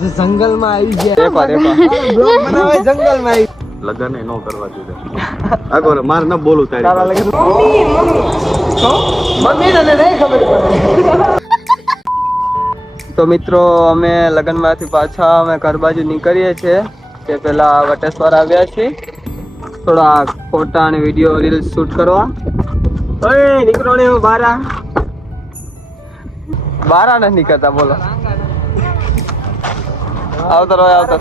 जंगल में आई गया ब्लॉग बनावे जंगल में आई લગન એ નો કરવા દીધા આગળ માર ન બોલું તારી લગન મમ્મી મમ્મી તને નહીં ખબર પડે તો મિત્રો અમે લગનમાંથી પાછા અમે ઘર બાજુ નીકળીએ છીએ તે પેલા વટેશ્વર આવ્યા છીએ થોડા ફોટા અને વિડીયો રીલ્સ શૂટ કરવા ઓય નીકળો ને બારા નથી નીકળતા બોલો આવતો રહો આવતો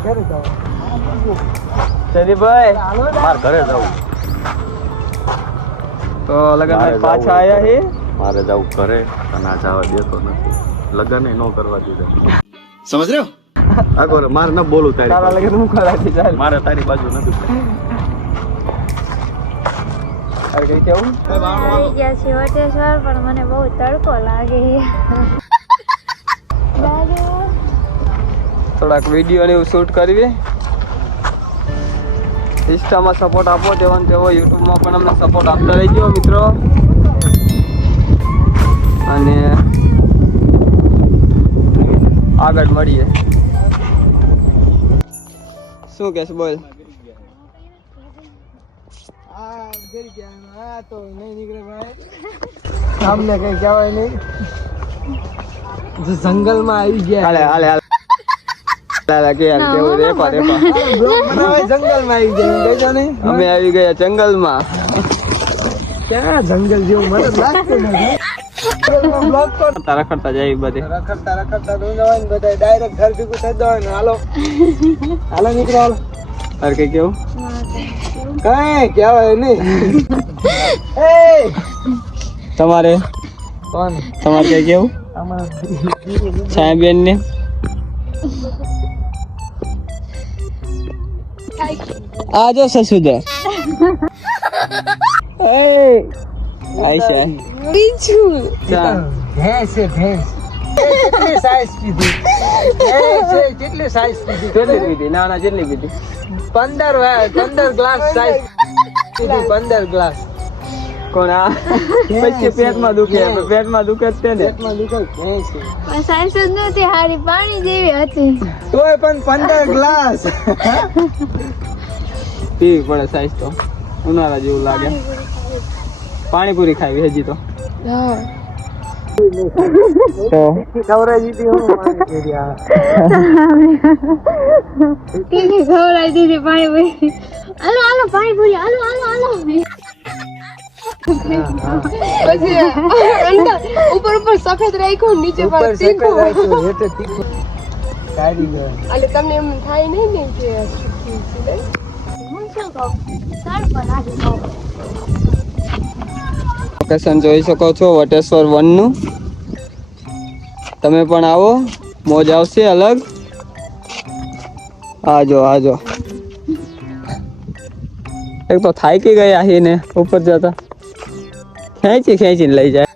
ભાઈ માર ઘરે જાવું તો લગન પાછા આયા હે મારે જાવું ઘરે અને આ જવા દેતો નથી લગન એ નો કરવા દીધા સમજ રહ્યો આગળ માર ન બોલું તારા તારી લગન હું કરાતી ચાલ મારે તારી બાજુ નથી અરે કઈ કેવું આવી ગયા છે વટેશ્વર પણ મને બહુ તડકો લાગે થોડાક વિડીયો ને એવું શૂટ કરવી ઇન્સ્ટામાં સપોર્ટ આપો તેવો ને તેવો યુટ્યુબમાં પણ અમને સપોર્ટ આપતા રહેજો મિત્રો અને આગળ મળીએ શું કહેશ બોલ તો નહીં નીકળે ભાઈ સામને કઈ કહેવાય નહીં જંગલ માં આવી ગયા હાલે હાલે હાલે અમે આવી ગયા જંગલ માં ક્યાં જંગલ જેવું મને લાગતું નથી રખડતા જાય બધે રખડતા જવાય ને બધા ડાયરેક્ટ ઘર ભેગું થઈ જવાય ને હાલો હાલો નીકળો હાલો અરે કઈ કેવું કઈ કહેવાય નહીં તમારે કોણ તમારે કઈ કેવું છાયા બેન ને आजो ससुदे आयशा बिच्छू भैंस है भैंस કેટલી સાઈઝ પીધી કેટલી સાઈઝ પીધી કેટલી પીધી ના ના કેટલી પીધી 15 ગ્લાસ સાઈઝ પીધી 15 ગ્લાસ કોણ આ પછી પેટમાં દુખે છે ને પેટમાં દુખે ભેંસ સાઈઝ જ નહોતી હારી પાણી જેવી હતી તોય પણ 15 ગ્લાસ પીવી પડે સાઈઝ તો ઉનાળા જેવું લાગે પાણીપુરી ખાવી હજી તો ખવડાવી દીધી પાણીપુરી હાલો હાલો પાણીપુરી હાલો હાલો હાલો પછી ઉપર સફેદ રાખ્યું નીચે પર તીખું એટલે તમને એમ થાય નહીં ને કે લોકેશન જોઈ શકો છો વટેશ્વર 1 નું તમે પણ આવો મોજ આવશે અલગ આજો આજો એક તો થાકી ગયા હી ને ઉપર જતા ખેંચીને લઈ જાય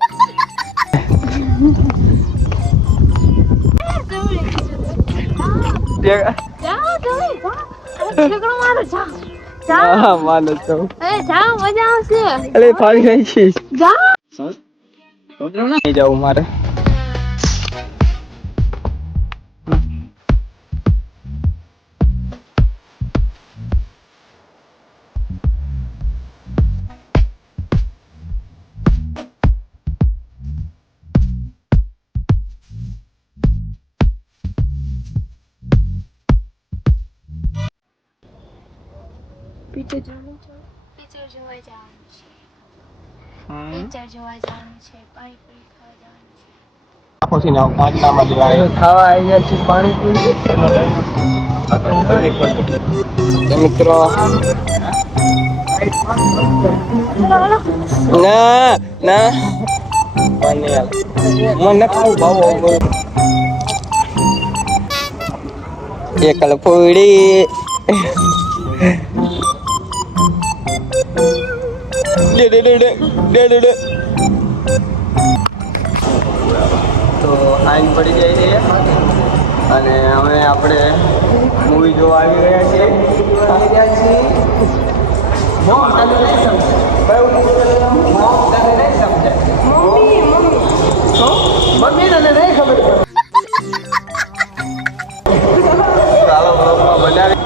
માનો તો જાઓ મજા આવશે અરે ફાડી ગઈ છે જાઓ નહીં જાવું મારે પિક્ચર જોવા જવાનું છે પાણીપુરી ખાવા જવાનું છે ખાવા આવ્યા છીએ પાણીપુરી મિત્રો ના ના મને ખાવું ભાવ એકલ પૂડી તો આઈન પડી જાય છે અને અમે આપણે મૂવી જોવા આવી રહ્યા છીએ મમ્મી તને નહીં ખબર હાલો બ્લોગમાં બનાવી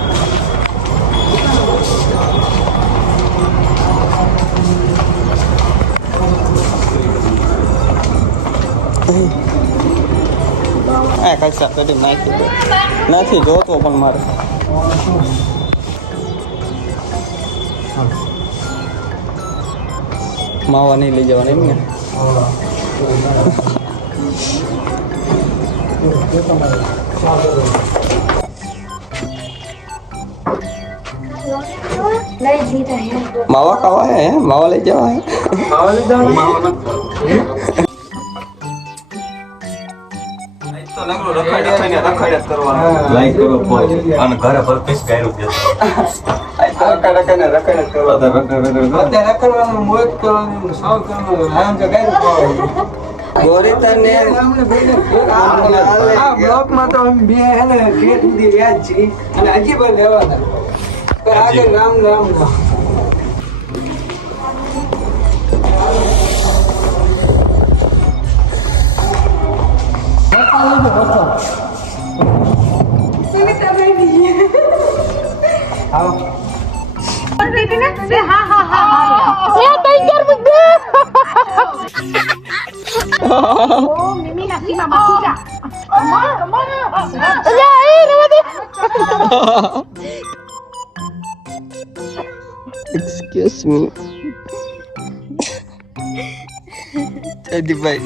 આ કચરા પેટી નાખી દે નથી જોતો પણ મારે માવા નહીં લઈ જવાની એમ ને मावा खावा है मावा ले जावा है લાઈક કરો અને ઘરે પરપીસ ગાયરું દેતો ગોરી તને આ બ્લોકમાં તો અમે બે હે ને ગેટ સુધી રહ્યા જ છીએ અને હજી પણ રહેવાના પણ આગળ Ram Ram Excuse me. Jadi baik.